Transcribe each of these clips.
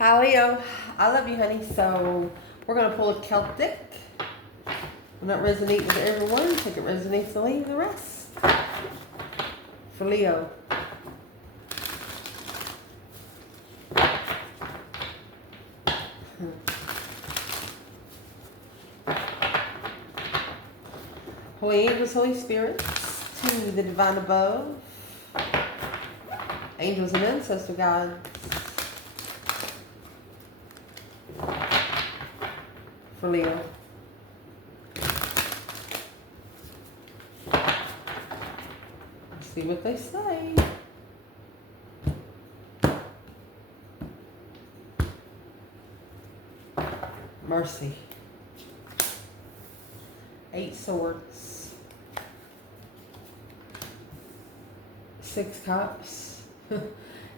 Hi Leo, I love you honey. So we're going to pull a Celtic. Will not resonate with everyone. Take it resonates to leave the rest. For Leo. Holy angels, Holy Spirits, to the divine above, angels and ancestor guides, for Leo. Let's see what they say. Mercy. 8 swords. 6 cups.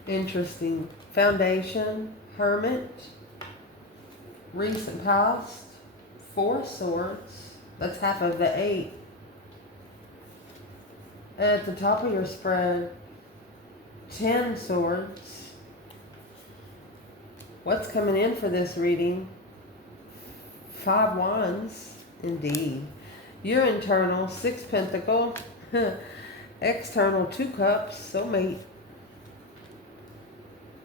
Interesting. Foundation. Hermit. Recent past. 4 swords. That's half of the 8. At the top of your spread, 10 swords. What's coming in for this reading? 5 wands. Indeed. Your internal, 6 pentacle. External, 2 cups. Soulmate.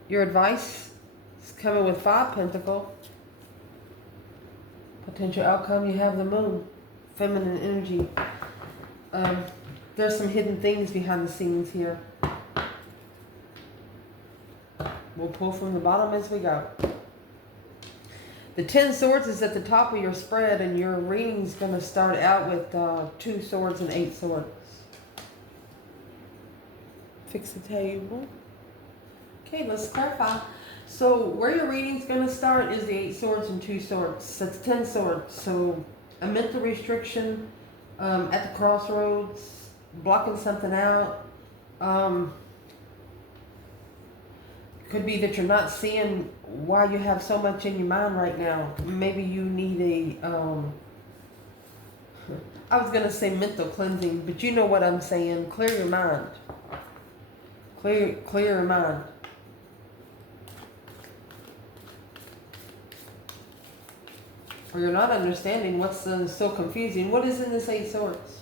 Your advice is coming with 5 pentacle. Potential outcome, you have the moon. Feminine energy. There's some hidden things behind the scenes here. We'll pull from the bottom as we go. The 10 swords is at the top of your spread, and your reading's going to start out with 2 swords and 8 swords. Fix the table. Okay, let's clarify. So where your reading's going to start is the 8 swords and 2 swords. That's 10 swords. So a mental restriction at the crossroads, blocking something out. Could be that you're not seeing why you have so much in your mind right now. Maybe you need a, I was going to say mental cleansing, but you know what I'm saying. Clear your mind. Clear your mind. Or you're not understanding what's so confusing. What is in this 8 swords?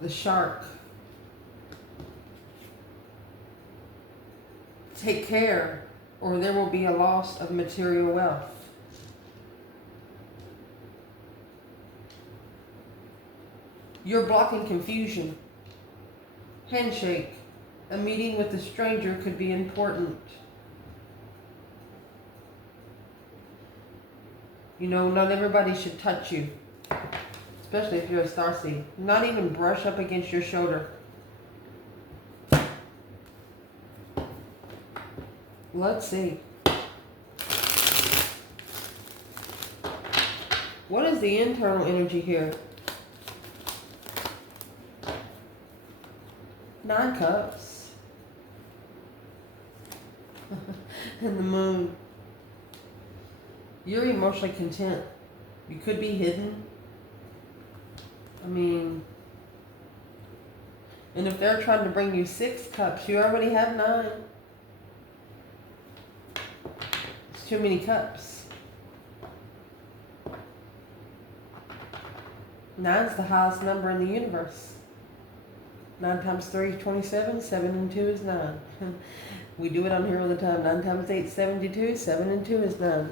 The shark. Take care, or there will be a loss of material wealth. You're blocking confusion. Handshake. A meeting with a stranger could be important. You know, not everybody should touch you. Especially if you're a starseed. Not even brush up against your shoulder. Let's see. What is the internal energy here? 9 cups. And the moon. You're emotionally content. You could be hidden. I mean, and if they're trying to bring you 6 cups, you already have 9. It's too many cups. 9's the highest number in the universe. 9 times 3 is 27. 7 and 2 is 9. We do it on here all the time. 9 times 8 is 72. 7 and 2 is 9.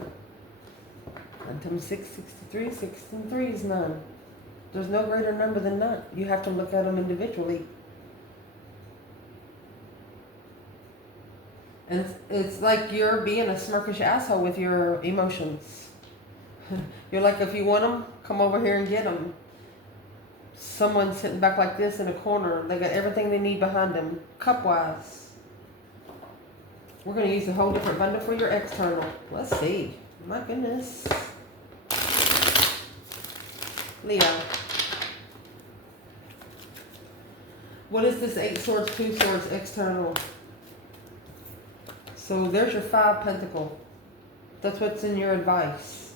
9 times 6 is 63. 6 and 3 is 9. There's no greater number than 9. You have to look at them individually. And it's like you're being a smirkish asshole with your emotions. You're like, if you want them, come over here and get them. Someone's sitting back like this in a corner. They got everything they need behind them, cup-wise. We're going to use a whole different bundle for your external. Let's see. My goodness. Leo. What is this 8 swords, 2 swords, external? So there's your 5 pentacle. That's what's in your advice.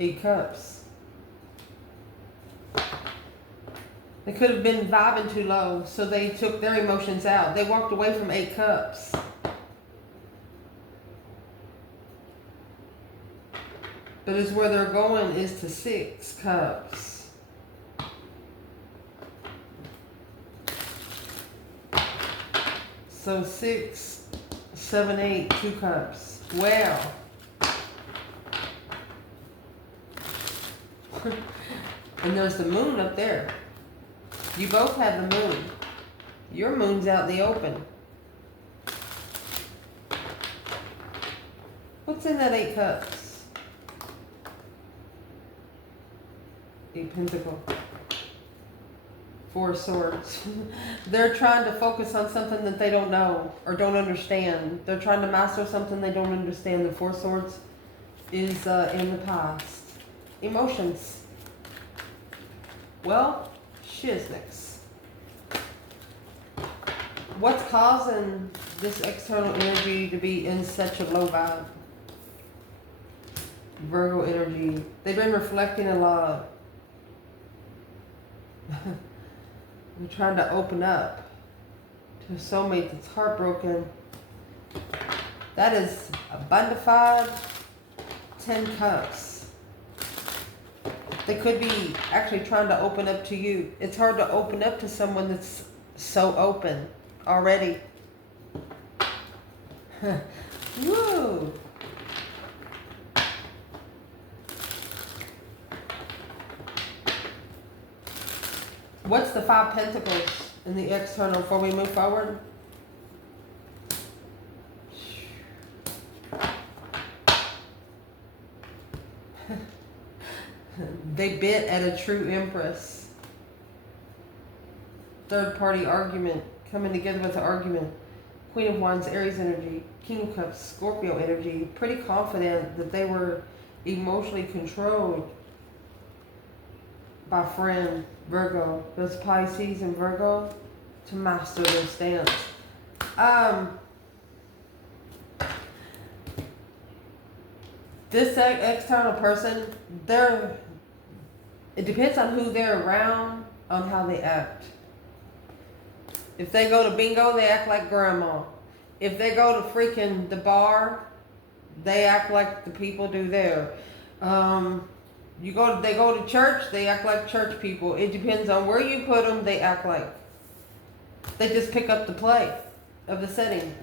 8 cups. They could have been vibing too low, so they took their emotions out. They walked away from 8 cups. But it's where they're going is to 6 cups. So 6, 7, 8, 2 cups. Well. And there's the moon up there. You both have the moon. Your moon's out in the open. What's in that 8 cups? 8 Pentacles. 4 Swords. They're trying to focus on something that they don't know or don't understand. They're trying to master something they don't understand. The 4 Swords is in the past. Emotions. Well, shiznix. What's causing this external energy to be in such a low vibe? Virgo energy. They've been reflecting a lot. They're trying to open up to a soulmate that's heartbroken. That is a bondified 10 cups. They could be actually trying to open up to you. It's hard to open up to someone that's so open already. Woo! What's the 5 Pentacles in the external before we move forward? They bit at a true Empress. Third party argument. Coming together with the argument. Queen of Wands, Aries energy. King of Cups, Scorpio energy. Pretty confident that they were emotionally controlled by friend Virgo. Those Pisces and Virgo to master their stance. This external person, it depends on who they're around, on how they act. If they go to bingo, they act like grandma. If they go to freaking the bar, they act like the people do there. They go to church, they act like church people. It depends on where you put them, they act like. They just pick up the play of the setting.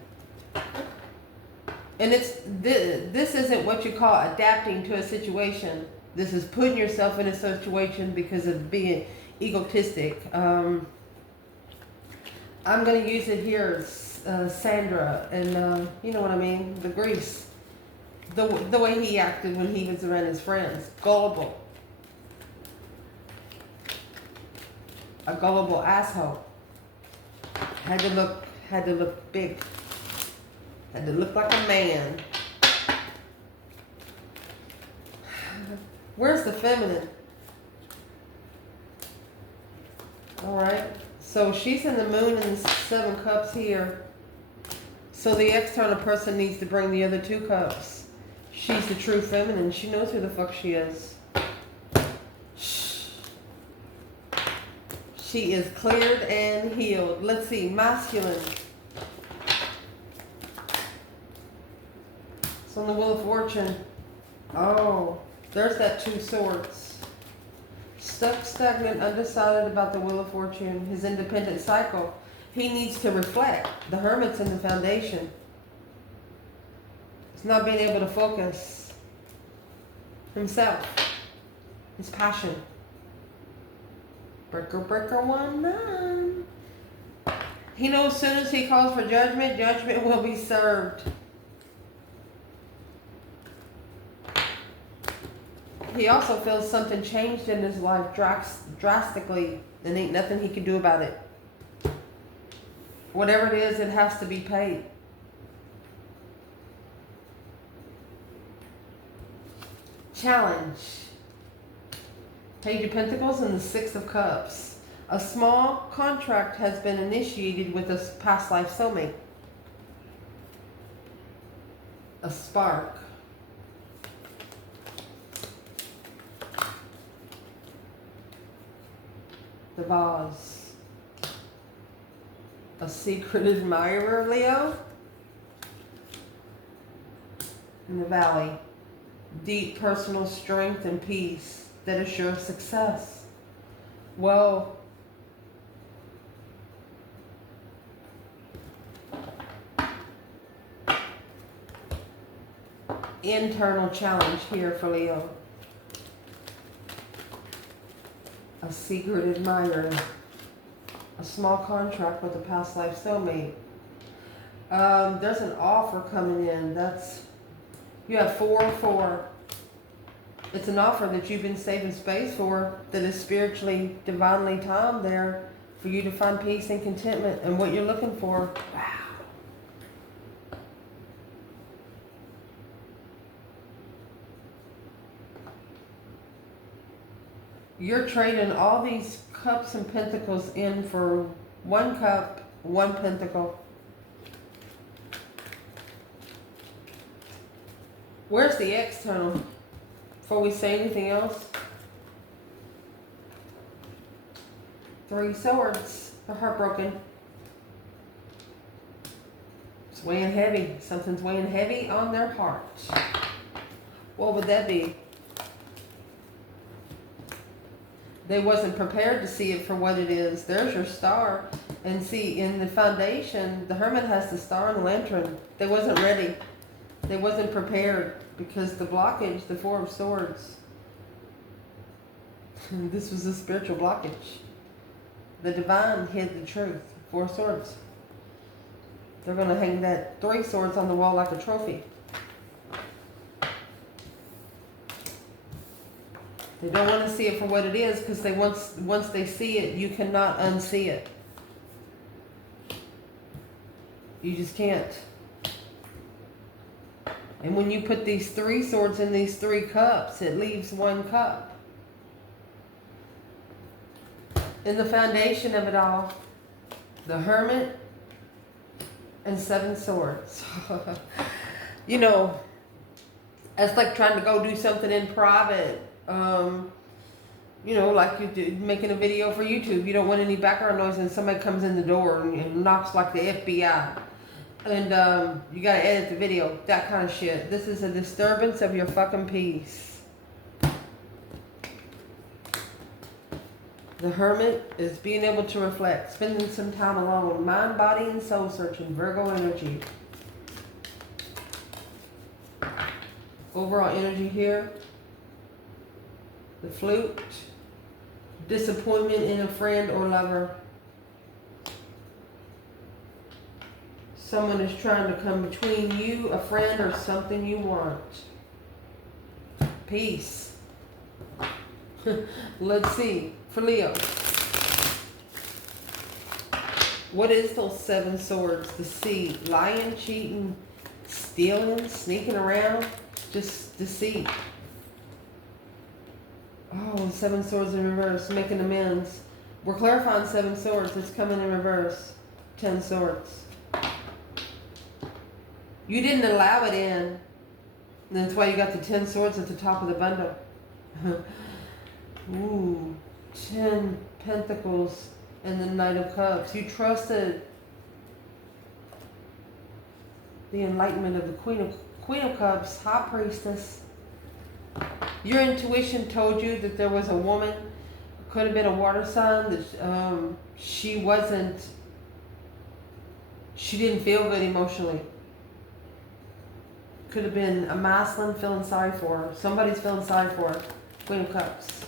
And this isn't what you call adapting to a situation. This is putting yourself in a situation because of being egotistic. I'm going to use it here, Sandra, and you know what I mean, the Grease. The way he acted when he was around his friends. Gullible. A gullible asshole. Had to look big. Had to look like a man. Where's the feminine? Alright. So she's in the moon and the 7 cups here. So the external person needs to bring the other 2 cups. She's the true feminine. She knows who the fuck she is. She is cleared and healed. Let's see. Masculine. It's on the Wheel of Fortune. Oh, there's that 2 Swords. Stuck, stagnant, undecided about the Wheel of Fortune. His independent cycle. He needs to reflect. The Hermit's in the foundation. He's not being able to focus. Himself. His passion. Breaker 1-9. He knows as soon as he calls for judgment, judgment will be served. He also feels something changed in his life drastically, and ain't nothing he can do about it. Whatever it is, it has to be paid. Challenge. Page of Pentacles and the 6 of Cups. A small contract has been initiated with a past life soulmate. A spark. the vase. A secret admirer, Leo. In the valley. Deep personal strength and peace that assures success. Well, internal challenge here for Leo. A secret admirer. A small contract with a past life soulmate. There's an offer coming in. You have 4-4. It's an offer that you've been saving space for, that is spiritually, divinely timed there for you to find peace and contentment and what you're looking for. Wow. You're trading all these cups and pentacles in for 1 cup, 1 pentacle. Where's the external? Before we say anything else. 3 swords. They're heartbroken. It's weighing heavy. Something's weighing heavy on their heart. What would that be? They wasn't prepared to see it for what it is. There's your star. And see, in the foundation, the Hermit has the star and the lantern. They wasn't ready. They wasn't prepared because the blockage, the 4 of Swords, this was a spiritual blockage. The divine hid the truth. 4 swords. They're going to hang that 3 swords on the wall like a trophy. They don't want to see it for what it is because they once they see it, you cannot unsee it. You just can't. And when you put these 3 swords in these 3 cups, it leaves 1 cup. In the foundation of it all, the Hermit and 7 swords. You know, it's like trying to go do something in private. You know, like you do, making a video for YouTube. You don't want any background noise and somebody comes in the door and knocks like the FBI. And you gotta edit the video. That kind of shit. This is a disturbance of your fucking peace. The Hermit is being able to reflect. Spending some time alone. Mind, body, and soul searching. Virgo energy. Overall energy here. The Flute. Disappointment in a friend or lover. Someone is trying to come between you, a friend, or something you want. Peace. Let's see. For Leo. What is those 7 swords? Deceit. Lying, cheating, stealing, sneaking around. Just deceit. Oh, 7 swords in reverse. Making amends. We're clarifying 7 swords. It's coming in reverse. 10 swords. You didn't allow it in. And that's why you got the 10 swords at the top of the bundle. Ooh, 10 pentacles and the Knight of Cups. You trusted the enlightenment of the Queen of Cups, High Priestess. Your intuition told you that there was a woman, could have been a water sign, that she didn't feel good emotionally. Could have been a masculine feeling sorry for her. Somebody's feeling sorry for her. Queen of Cups.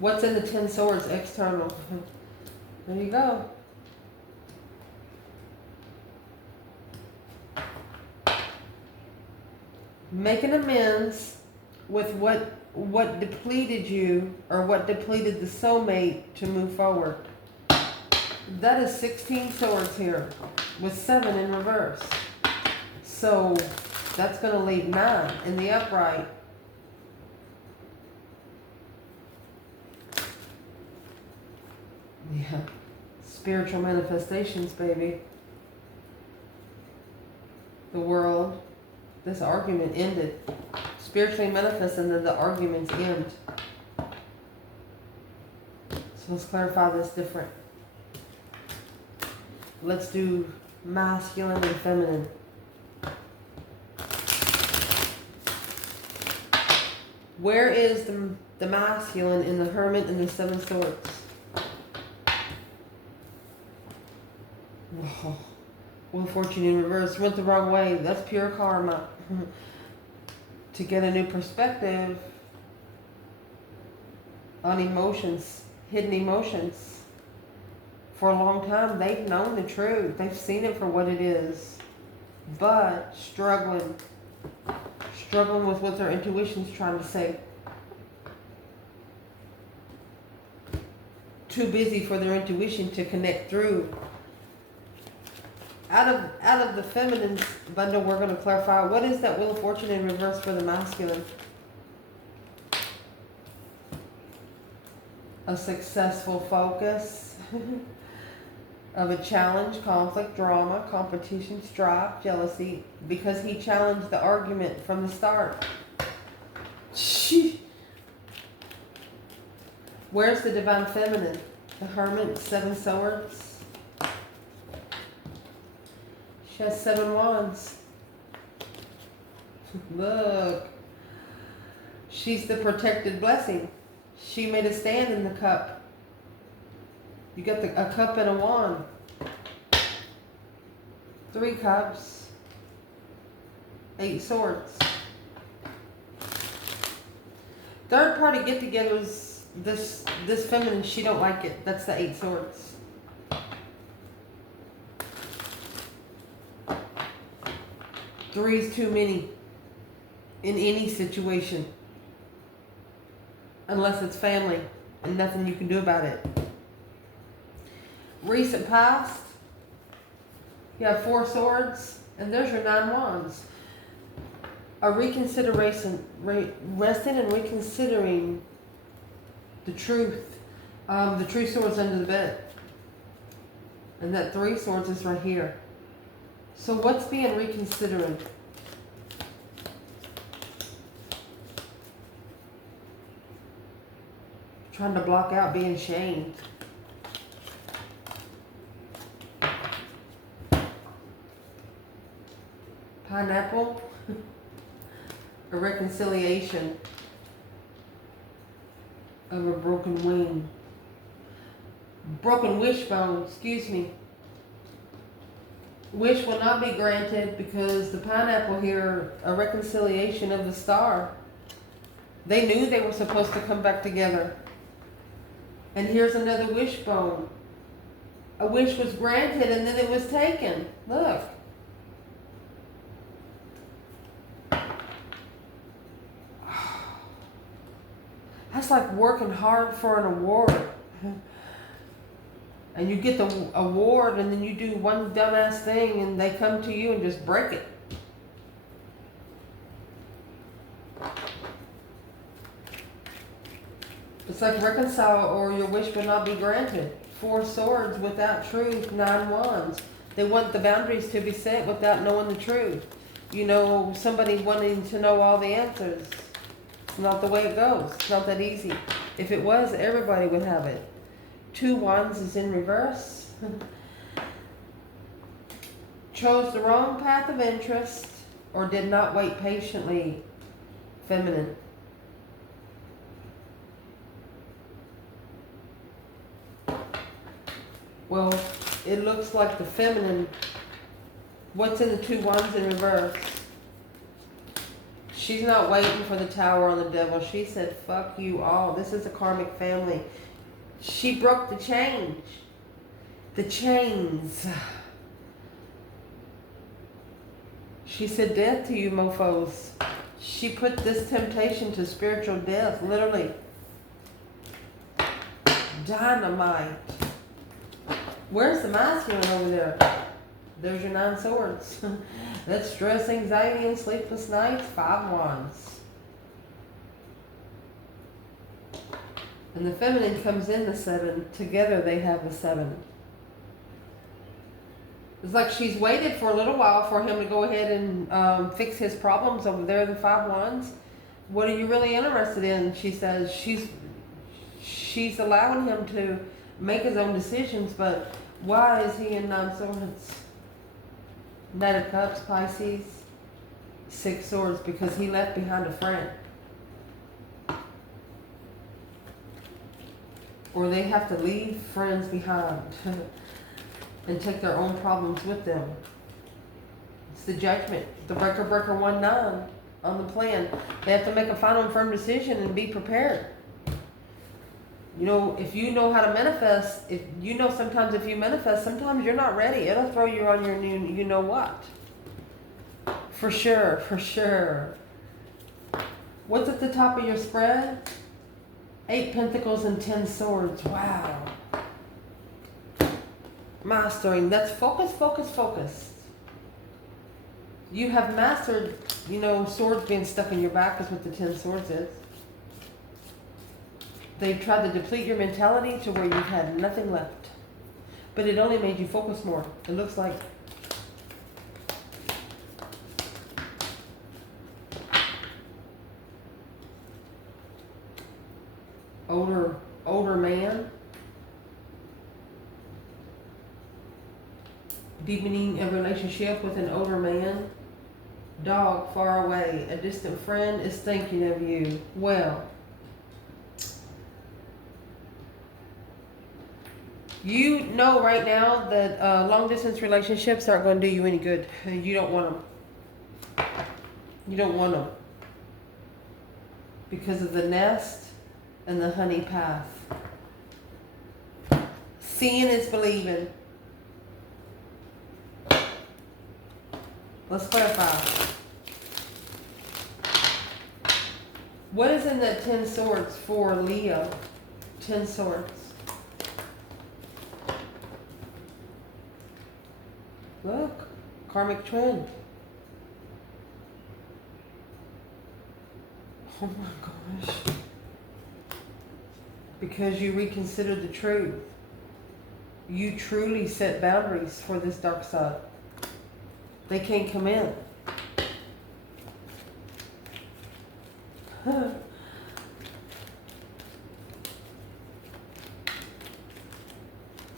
What's in the 10 swords? External. There you go. Making amends with what depleted you, or what depleted the soulmate to move forward. That is 16 swords here with 7 in reverse. So that's going to leave 9 in the upright. Yeah. Spiritual manifestations, baby. The world. This argument ended. Spiritually manifest and then the arguments end. So let's clarify this different. Let's do masculine and feminine. Where is the masculine in the Hermit and the Seven Swords? Oh, Wheel of Fortune in reverse. Went the wrong way. That's pure karma. To get a new perspective on emotions, hidden emotions. For a long time, they've known the truth. They've seen it for what it is. But struggling with what their intuition's trying to say. Too busy for their intuition to connect through. Out of the feminine bundle, we're going to clarify, what is that Wheel of Fortune in reverse for the masculine? A successful focus of a challenge, conflict, drama, competition, strife, jealousy, because he challenged the argument from the start. Where's the divine feminine? The Hermit, Seven Swords. She has 7 wands. Look. She's the protected blessing. She made a stand in the cup. You got a cup and a wand. 3 cups. 8 swords. Third party get-togethers, this feminine, she don't like it. That's the 8 swords. 3 is too many in any situation. Unless it's family and nothing you can do about it. Recent past, you have 4 swords, and there's your 9 wands. A reconsideration, resting and reconsidering the truth. The true sword's under the bed. And that 3 swords is right here. So what's being reconsidered? Trying to block out being shamed. Pineapple. A reconciliation of a broken wing. Broken wishbone, excuse me. Wish will not be granted because the pineapple here, a reconciliation of the star. They knew they were supposed to come back together. And here's another wishbone. A wish was granted and then it was taken. Look. That's like working hard for an award. And you get the award and then you do one dumbass thing and they come to you and just break it. It's like reconcile or your wish will not be granted. 4 swords without truth, 9 wands. They want the boundaries to be set without knowing the truth. You know, somebody wanting to know all the answers. It's not the way it goes. It's not that easy. If it was, everybody would have it. 2 wands is in reverse. Chose the wrong path of interest or did not wait patiently. Feminine. Well, it looks like the feminine. What's in the 2 wands in reverse? She's not waiting for the Tower on the Devil. She said, fuck you all. This is a karmic family. She broke the change. The chains. She said death to you mofos. She put this temptation to spiritual death, literally. Dynamite. Where's the masculine over there? There's your 9 swords. That's stress, anxiety, and sleepless nights. 5 wands. And the feminine comes in the 7. Together they have the 7. It's like she's waited for a little while for him to go ahead and fix his problems over there, the 5 wands. What are you really interested in? She says she's She's allowing him to make his own decisions, but why is he in Nine Swords? Knight of Cups, Pisces, Six Swords, because he left behind a friend. Or they have to leave friends behind and take their own problems with them. It's the Judgment, the breaker 1-9 on the plan. They have to make a final and firm decision and be prepared. You know, if you know how to manifest, if you know sometimes if you manifest, sometimes you're not ready. It'll throw you on your new, you know what. For sure, for sure. What's at the top of your spread? 8 Pentacles and 10 Swords. Wow. Mastering. That's focus, focus, focus. You have mastered, you know, swords being stuck in your back is what the 10 Swords is. They've tried to deplete your mentality to where you've had nothing left. But it only made you focus more. It looks like. Older man. Deepening a relationship with an older man. Dog far away. A distant friend is thinking of you. Well, you know right now that long distance relationships aren't going to do you any good. You don't want them. You don't want them. Because of the nest and the honey path. Seeing is believing. Let's clarify. What is in that 10 Swords for Leo? 10 Swords. Look, karmic twin. Oh my gosh. Because you reconsidered the truth. You truly set boundaries for this dark side. They can't come in. Dead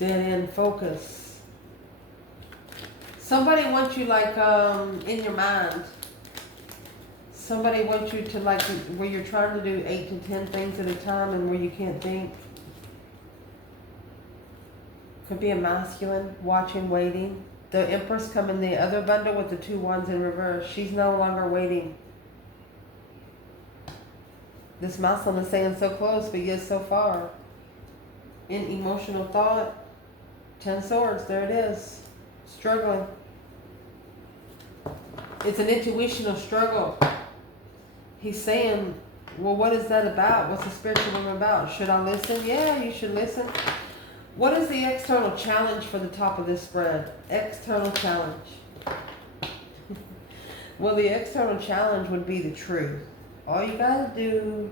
end focus. Somebody wants you like in your mind. Somebody wants you to like where you're trying to do 8 to 10 things at a time and where you can't think. Could be a masculine, watching, waiting. The Empress come in the other bundle with the 2 wands in reverse. She's no longer waiting. This masculine is saying so close, but yet so far. In emotional thought, 10 Swords, there it is. Struggling. It's an intuitional struggle. He's saying, well, what is that about? What's the spiritual woman about? Should I listen? Yeah, you should listen. What is the external challenge for the top of this spread? External challenge. Well, the external challenge would be the truth. All you gotta do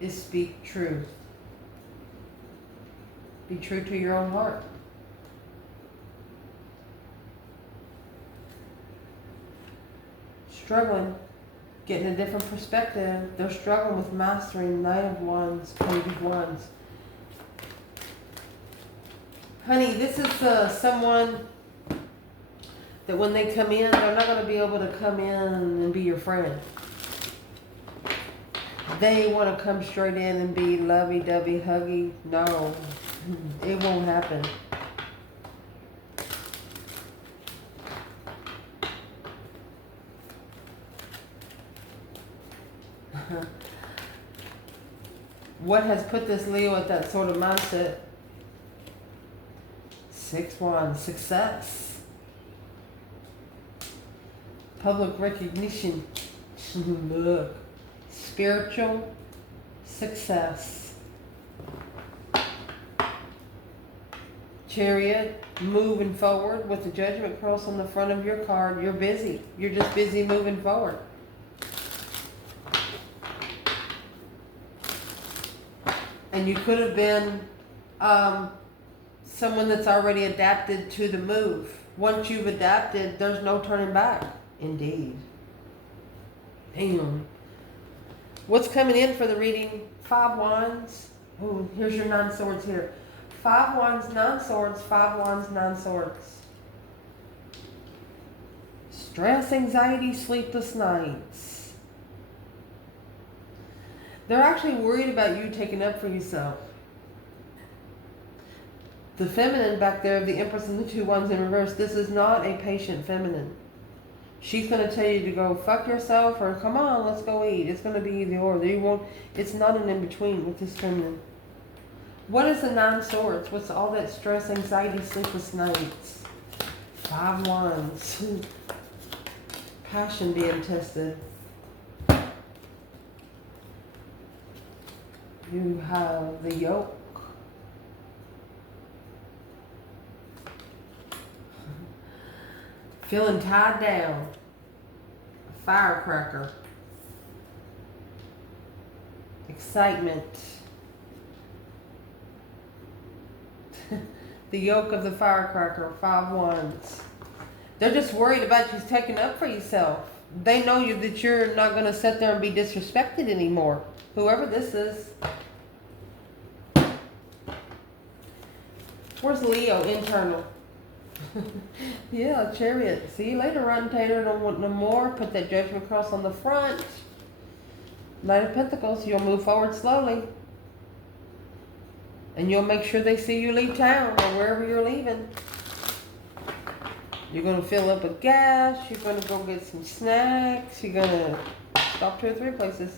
is speak truth. Be true to your own heart. Struggling. Getting a different perspective. They're struggling with mastering Knight of Wands, Page of Wands. Honey, this is someone that when they come in, they're not going to be able to come in and be your friend. They want to come straight in and be lovey-dovey, huggy. No, it won't happen. What has put this Leo at that sort of mindset? 6 Wands, success. Public recognition. Look. Spiritual success. Chariot, moving forward with the Judgment cross on the front of your card. You're busy. You're just busy moving forward. And you could have been someone that's already adapted to the move. Once you've adapted, there's no turning back. Indeed. Damn. What's coming in for the reading? 5 wands. Ooh, here's your 9 swords here. 5 wands, 9 swords, 5 wands, 9 swords. Stress, anxiety, sleepless nights. They're actually worried about you taking up for yourself. The feminine back there, the Empress and the 2 wands in reverse, this is not a patient feminine. She's going to tell you to go fuck yourself or come on, let's go eat. It's going to be either or. You won't, it's not an in-between with this feminine. What is the 9 swords? What's all that stress, anxiety, sleepless nights? 5 wands. Passion being tested. You have the yoke. Feeling tied down. A firecracker. Excitement. The yoke of the firecracker. 5 wands. They're just worried about you taking up for yourself. They know you that you're not going to sit there and be disrespected anymore. Whoever this is. Where's Leo? Internal. Yeah, Chariot. See you later, Rotten Tater. Don't want no more. Put that Judgment Cross on the front. Knight of Pentacles. You'll move forward slowly. And you'll make sure they see you leave town or wherever you're leaving. You're going to fill up with gas. You're going to go get some snacks. You're going to stop 2 or 3 places.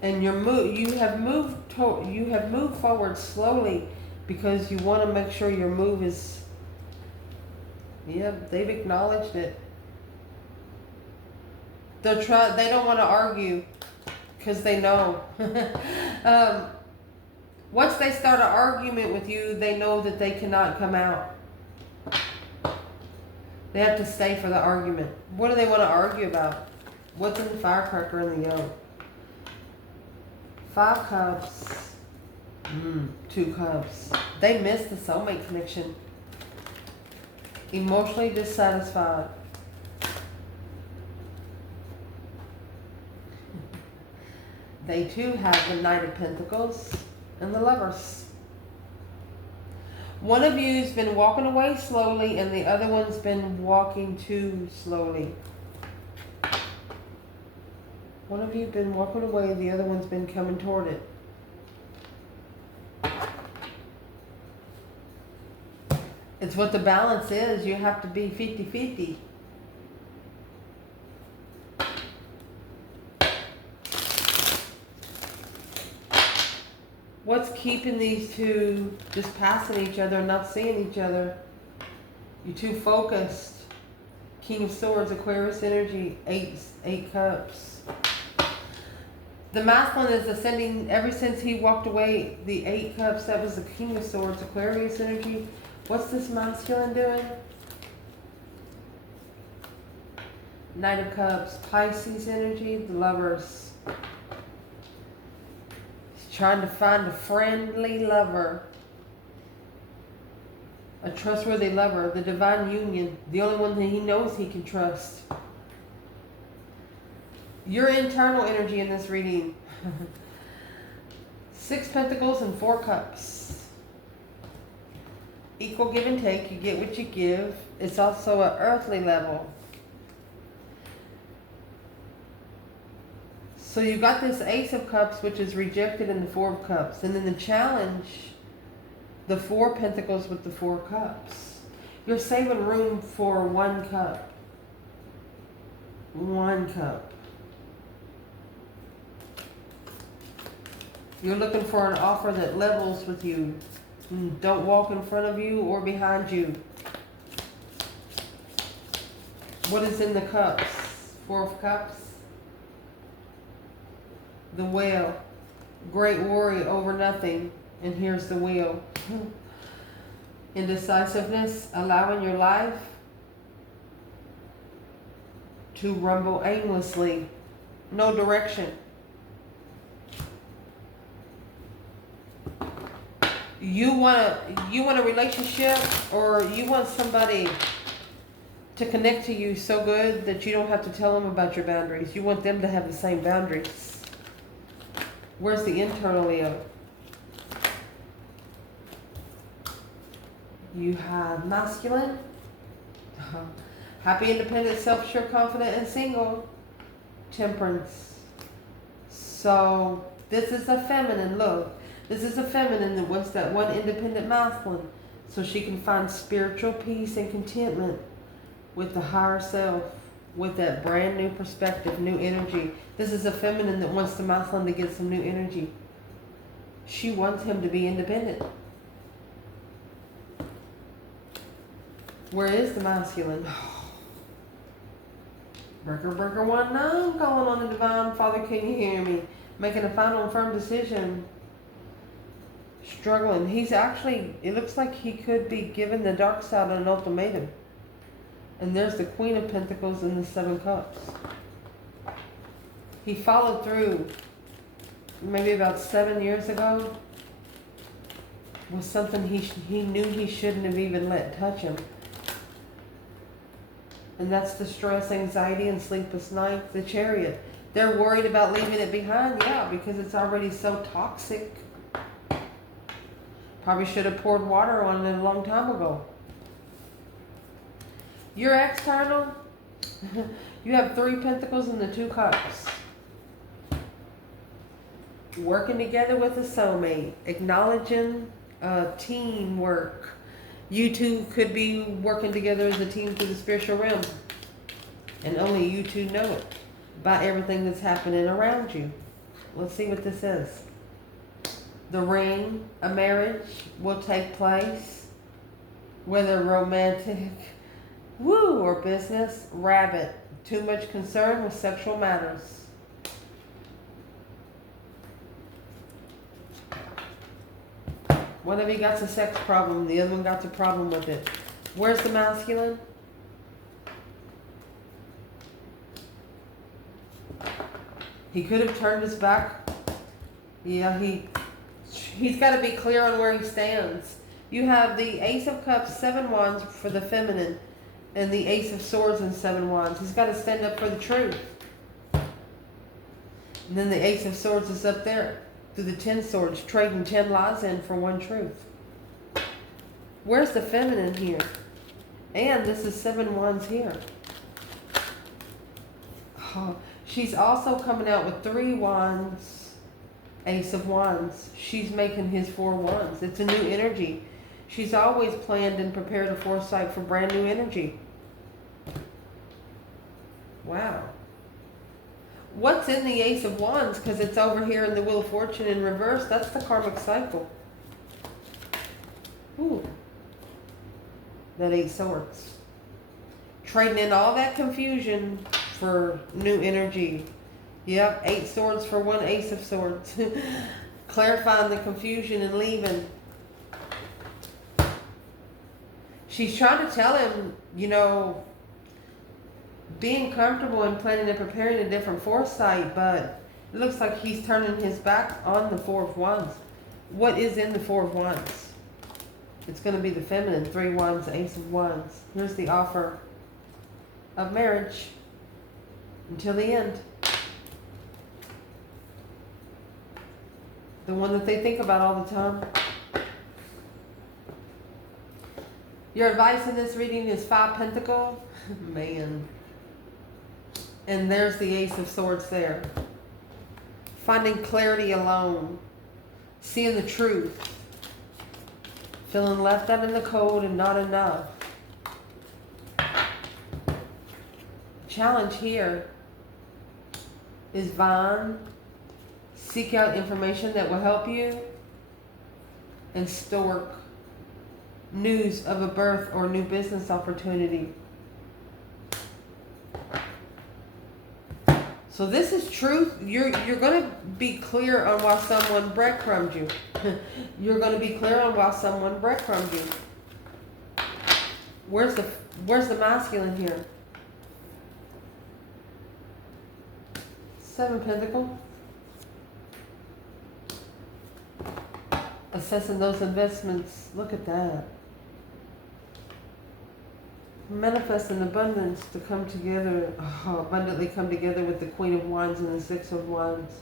And you have moved forward slowly because you want to make sure your move is. Yeah, they've acknowledged it. They don't want to argue because they know. Once they start an argument with you, they know that they cannot come out. They have to stay for the argument. What do they want to argue about? What's in the firecracker and the yoke? 5 cups. 2 cups. They missed the soulmate connection. Emotionally dissatisfied. They too have the Knight of Pentacles and the Lovers. One of you's been walking away slowly and the other one's been walking too slowly. One of you's been walking away, the other one's been coming toward it. It's what the balance is. You have to be 50-50. What's keeping these two just passing each other and not seeing each other? You're too focused. King of Swords, Aquarius energy, 8 cups. The masculine is ascending ever since he walked away. The 8 cups, that was the King of Swords, Aquarius energy. What's this masculine doing? Knight of Cups, Pisces energy, the Lovers. Trying to find a friendly lover, a trustworthy lover, the divine union, the only one that he knows he can trust. Your internal energy in this reading. 6 pentacles and 4 cups. Equal give and take. You get what you give. It's also an earthly level. So you got this Ace of Cups, which is rejected in the 4 of Cups. And then the challenge, the 4 Pentacles with the 4 Cups. You're saving room for 1 cup. 1 cup. You're looking for an offer that levels with you. Don't walk in front of you or behind you. What is in the cups? 4 of Cups. The Whale. Great worry over nothing. And here's the Wheel. Indecisiveness. Allowing your life to rumble aimlessly. No direction. You want a relationship, or you want somebody to connect to you so good that you don't have to tell them about your boundaries. You want them to have the same boundaries. Where's the internal Leo? You have masculine, happy, independent, self-sure, confident, and single. Temperance. So this is a feminine. Look, this is a feminine that wants that one independent masculine, so she can find spiritual peace and contentment with the higher self, with that brand new perspective, new energy. This is a feminine that wants the masculine to get some new energy. She wants him to be independent. Where is the masculine? Breaker 1, now I'm calling on the divine. Father, can you hear me? Making a final and firm decision. Struggling. He's actually, it looks like he could be giving the dark side an ultimatum. And there's the Queen of Pentacles and the Seven Cups. He followed through maybe about 7 years ago with something he knew he shouldn't have even let touch him. And that's the stress, anxiety, and sleepless nights, the Chariot. They're worried about leaving it behind, yeah, because it's already so toxic. Probably should have poured water on it a long time ago. Your external, you have 3 Pentacles and the 2 Cups. Working together with a soulmate, acknowledging teamwork. You two could be working together as a team through the spiritual realm. And only you two know it by everything that's happening around you. Let's see what this is. The ring, a marriage will take place. Whether romantic, woo, or business. Rabbit, too much concern with sexual matters. One of you got a sex problem, the other one got a problem with it. Where's the masculine? He could have turned his back. Yeah, he's got to be clear on where he stands. You have the Ace of Cups, 7 Wands for the feminine, and the Ace of Swords and 7 Wands. He's got to stand up for the truth. And then the Ace of Swords is up there. Through the 10 Swords, trading 10 lies in for 1 truth. Where's the feminine here? And this is 7 Wands here. Oh, she's also coming out with 3 Wands, Ace of Wands. She's making his 4 Wands. It's a new energy. She's always planned and prepared a foresight for brand new energy. Wow. What's in the Ace of Wands? Because it's over here in the Wheel of Fortune in reverse. That's the karmic cycle. Ooh. That 8 Swords. Trading in all that confusion for new energy. Yep, 8 Swords for 1 Ace of Swords. Clarifying the confusion and leaving. She's trying to tell him, you know, being comfortable and planning and preparing a different foresight, but it looks like he's turning his back on the 4 of Wands. What is in the 4 of Wands? It's going to be the feminine, 3 Wands, Ace of Wands. Here's the offer of marriage until the end. The one that they think about all the time. Your advice in this reading is 5 Pentacles. Man. And there's the Ace of Swords there. Finding clarity alone. Seeing the truth. Feeling left out in the cold and not enough. Challenge here is Vine. Seek out information that will help you. And Stork. News of a birth or new business opportunity. So this is truth. You're going to be clear on why someone breadcrumbed you. You're going to be clear on why someone breadcrumbed you. Where's the masculine here? 7 Pentacles. Assessing those investments. Look at that. Manifest an abundance to come together, abundantly come together with the Queen of Wands and the Six of Wands.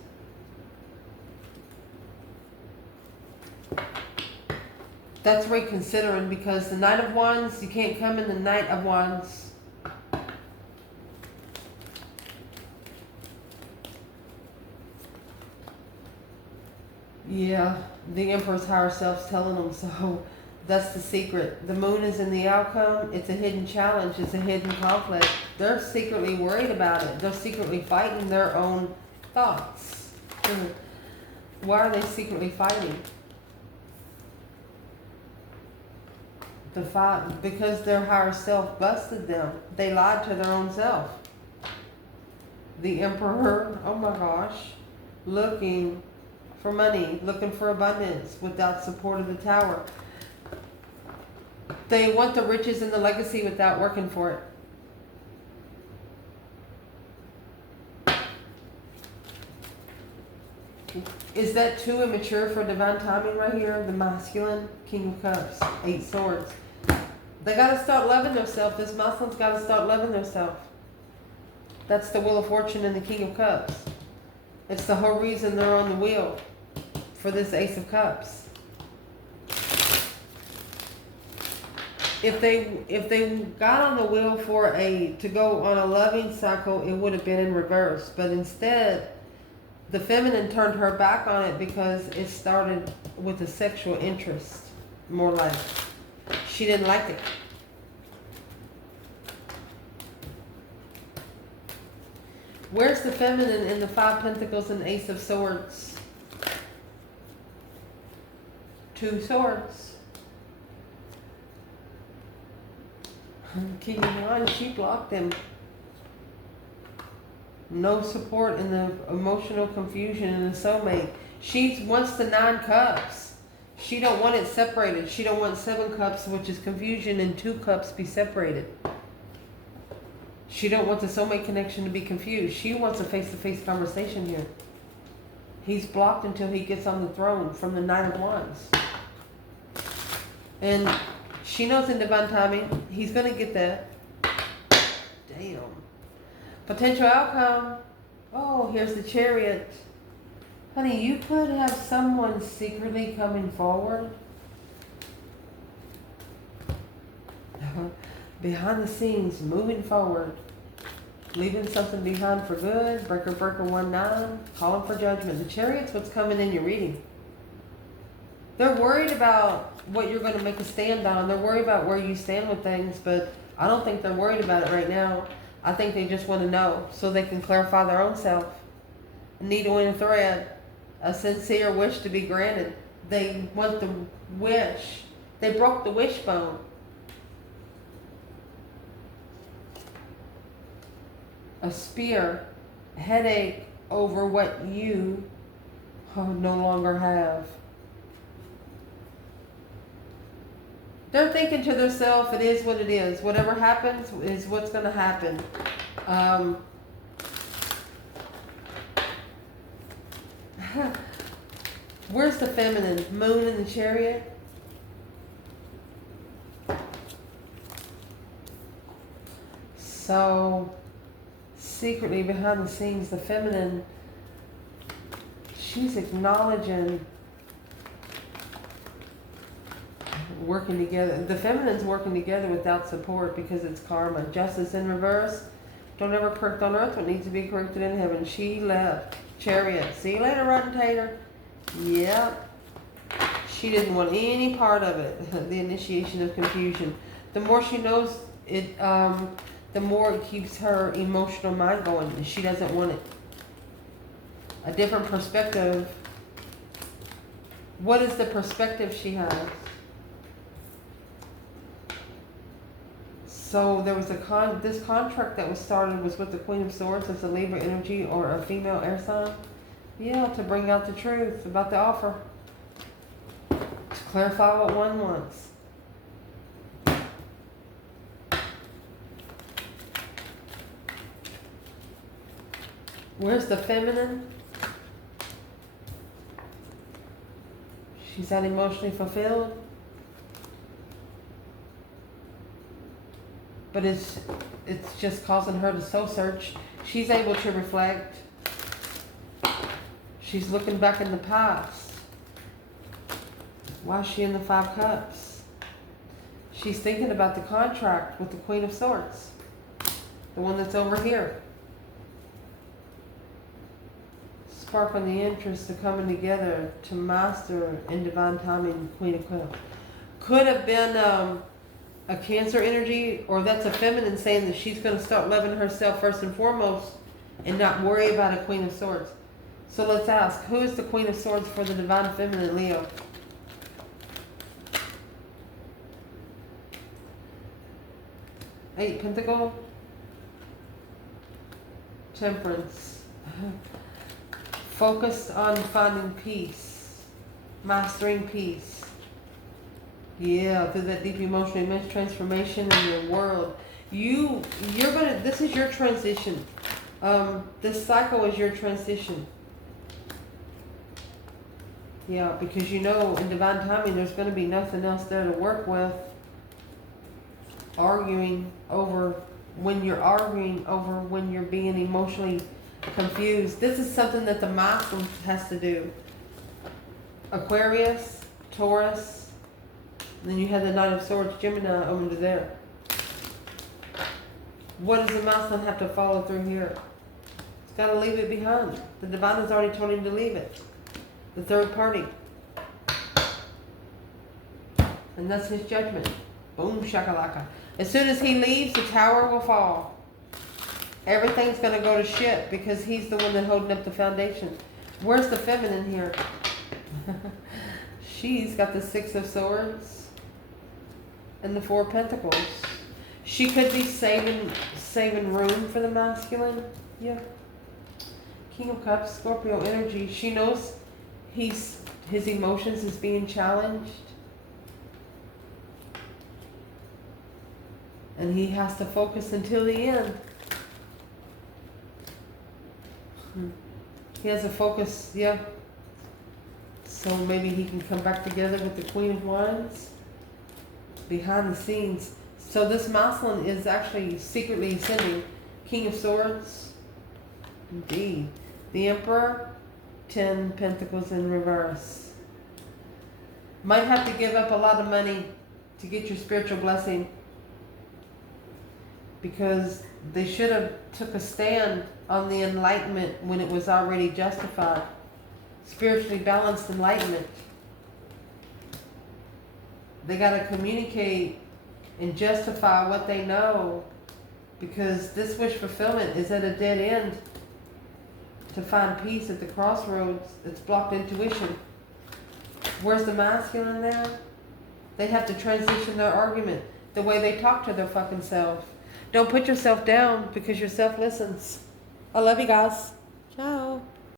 That's reconsidering, because the Knight of Wands, you can't come in the Knight of Wands. Yeah, the Emperor's higher self's telling them so. That's the secret. The moon is in the outcome. It's a hidden challenge. It's a hidden conflict. They're secretly worried about it. They're secretly fighting their own thoughts. Why are they secretly fighting? The fight because their higher self busted them. They lied to their own self. The Emperor, oh my gosh, looking for money, looking for abundance without support of the Tower. They want the riches and the legacy without working for it. Is that too immature for divine timing right here? The masculine, King of Cups, 8 Swords. They got to start loving themselves. This masculine's got to start loving themselves. That's the Wheel of Fortune and the King of Cups. It's the whole reason they're on the wheel for this Ace of Cups. If they got on the wheel for to go on a loving cycle, it would have been in reverse. But instead, the feminine turned her back on it because it started with a sexual interest, more like. She didn't like it. Where's the feminine in the 5 Pentacles and Ace of Swords? 2 Swords. King of Wands, she blocked them. No support in the emotional confusion in the soulmate. She wants the 9 Cups. She don't want it separated. She don't want 7 Cups, which is confusion, and 2 Cups be separated. She don't want the soulmate connection to be confused. She wants a face-to-face conversation here. He's blocked until he gets on the throne from the Knight of Wands. And she knows in divine timing, he's going to get that. Damn. Potential outcome. Oh, here's the Chariot. Honey, you could have someone secretly coming forward. Behind the scenes, moving forward. Leaving something behind for good. Breaker, breaker, 1-9. Calling for judgment. The Chariot's what's coming in your reading. They're worried about what you're going to make a stand on. They're worried about where you stand with things, but I don't think they're worried about it right now. I think they just want to know so they can clarify their own self. A needle in a thread. A sincere wish to be granted. They want the wish. They broke the wishbone. A spear. Headache over what you no longer have. They're thinking to themselves, it is what it is. Whatever happens is what's going to happen. Where's the feminine? Moon in the Chariot? So, secretly behind the scenes, the feminine, she's acknowledging working together. The feminine's working together without support because it's karma. Justice in reverse. Don't ever correct on earth what needs to be corrected in heaven. She left. Chariot. See you later, rotten tater. Yep. She didn't want any part of it. The initiation of confusion. The more she knows it, the more it keeps her emotional mind going. She doesn't want it. A different perspective. What is the perspective she has? So there was this contract that was started was with the Queen of Swords as a Libra energy or a female air sign. Yeah, to bring out the truth about the offer. To clarify what one wants. Where's the feminine? She's not emotionally fulfilled. but it's just causing her to soul search. She's able to reflect. She's looking back in the past. Why is she in the Five Cups? She's thinking about the contract with the Queen of Swords, the one that's over here. Spark on the interest of coming together to master in divine timing, Queen of Cups. Could have been a Cancer energy, or that's a feminine saying that she's going to start loving herself first and foremost and not worry about a Queen of Swords. So let's ask, who is the Queen of Swords for the divine feminine, Leo? Eight Pentacle, Temperance. Focused on finding peace, mastering peace. Yeah, through that deep emotional immense transformation in your world. This is your transition. This cycle is your transition. Yeah, because you know in divine timing there's going to be nothing else there to work with. Arguing over when you're being emotionally confused. This is something that the masculine has to do. Aquarius, Taurus, and then you have the Knight of Swords, Gemini over there. What does the masculine have to follow through here? It's got to leave it behind. The divine has already told him to leave it. The third party. And that's his judgment. Boom shakalaka. As soon as he leaves, the tower will fall. Everything's going to go to shit because he's the one that's holding up the foundation. Where's the feminine here? She's got the Six of Swords and the Four of Pentacles. She could be saving room for the masculine. Yeah. King of Cups, Scorpio energy. She knows his emotions is being challenged. And he has to focus until the end. He has a focus, yeah. So maybe he can come back together with the Queen of Wands behind the scenes. So this masculine is actually secretly ascending. King of Swords. Indeed. The Emperor. 10 Pentacles in reverse. Might have to give up a lot of money to get your spiritual blessing. Because they should have took a stand on the enlightenment when it was already justified. Spiritually balanced enlightenment. They got to communicate and justify what they know, because this wish fulfillment is at a dead end. To find peace at the crossroads, it's blocked intuition. Where's the masculine there? They have to transition their argument, the way they talk to their fucking self. Don't put yourself down because your self listens. I love you guys. Ciao.